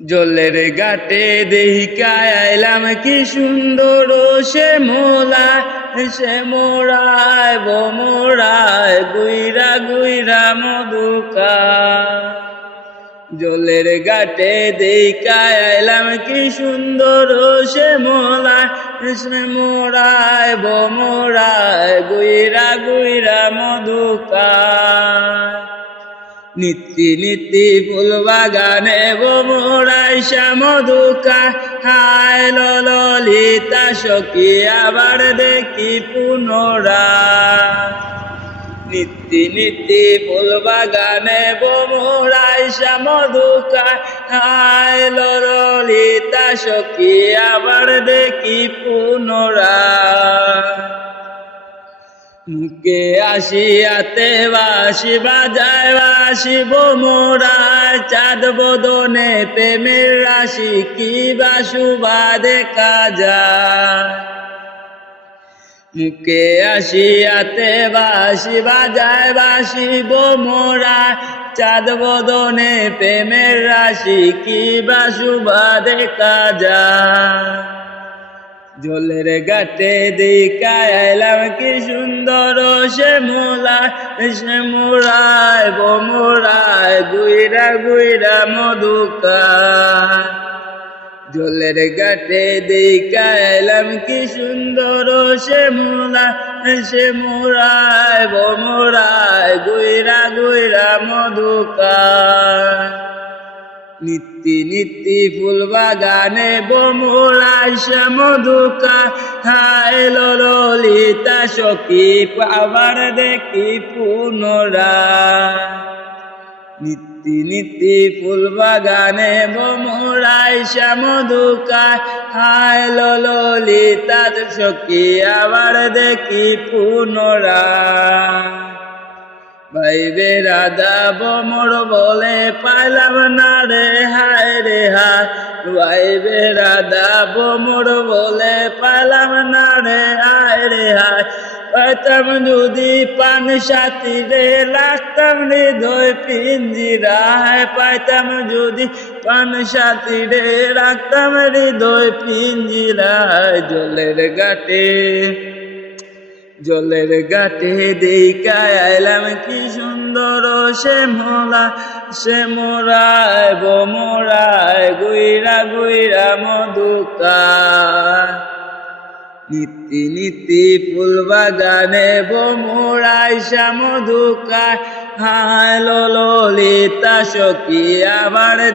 জলের ঘাটে দেহিকা আইলাম কি সুন্দর সে মোরায় বমরায় গুইরা গুইরা মধুকা। জলের ঘাটে দেহিকা আইলাম কি সুন্দর সে মোরায় বমরায় গুইরা গুইরা মধুকা। নিত্যি নিত্যি ফুল বাগানে বমরাই মধুকা। হায় ললিতা সখী আবার দেখি পুনরায়। নিত্যি নিত্যি ফুল বাগানে বমরাই মধুকা। হায় ললিতা সখী আবার দেখি পুনরায়। মুখে আসিয়াতে বাঁশি বাজায় বাঁশি বমরায়। চাঁদ বদনে প্রেমের রাশি কি বাসুবা দেখা যায়। মুখে আসিয়াতে বাঁশি বাজায় বাঁশি বমরায়। চাঁদ বদনে প্রেমের রাশি কি বাসুবা দেখা যায়। জলের ঘাটে দেখিয়া আইলাম কি সুন্দর সে মোরায় বমরায় গুইরা গুইরা মধুকা। জলের ঘাটে দেখিয়া আইলাম কি সুন্দর সে মোরায় বমরায় গুইরা গুইরা মধুকা। নিত্যি নিত্যি ফুল বাগানে বমরাই মধুকা। হায় ললিতা সখী আবার দেখি পুনরায়। নিত্যি নিত্যি ফুল বাগানে বমরাই মধুকা। হায় ললিতা সখী আবার দেখি পুনরায়। ভাইবে রাধা বমর বলে পাইলাম না রে হায় রে হায়। ভাইবে রাধা বমর বলে পাইলাম না রে হায় রে হায়। পাইতাম যদি পান সাথী রে লাগতাম হৃদয় পিঞ্জিরায়। পাইতাম যদি পান সাথী রে রাখতাম হৃদয় পিঞ্জিরায়। জলের ঘাটে দেখিয়া আইলাম কি সুন্দর সে মোরায় বমরায় গুইরা গুইরা মধুকা। নিত্যি নিত্যি ফুল বাগানে বমরাই মধুকা। হায় ললিতা সখী আবার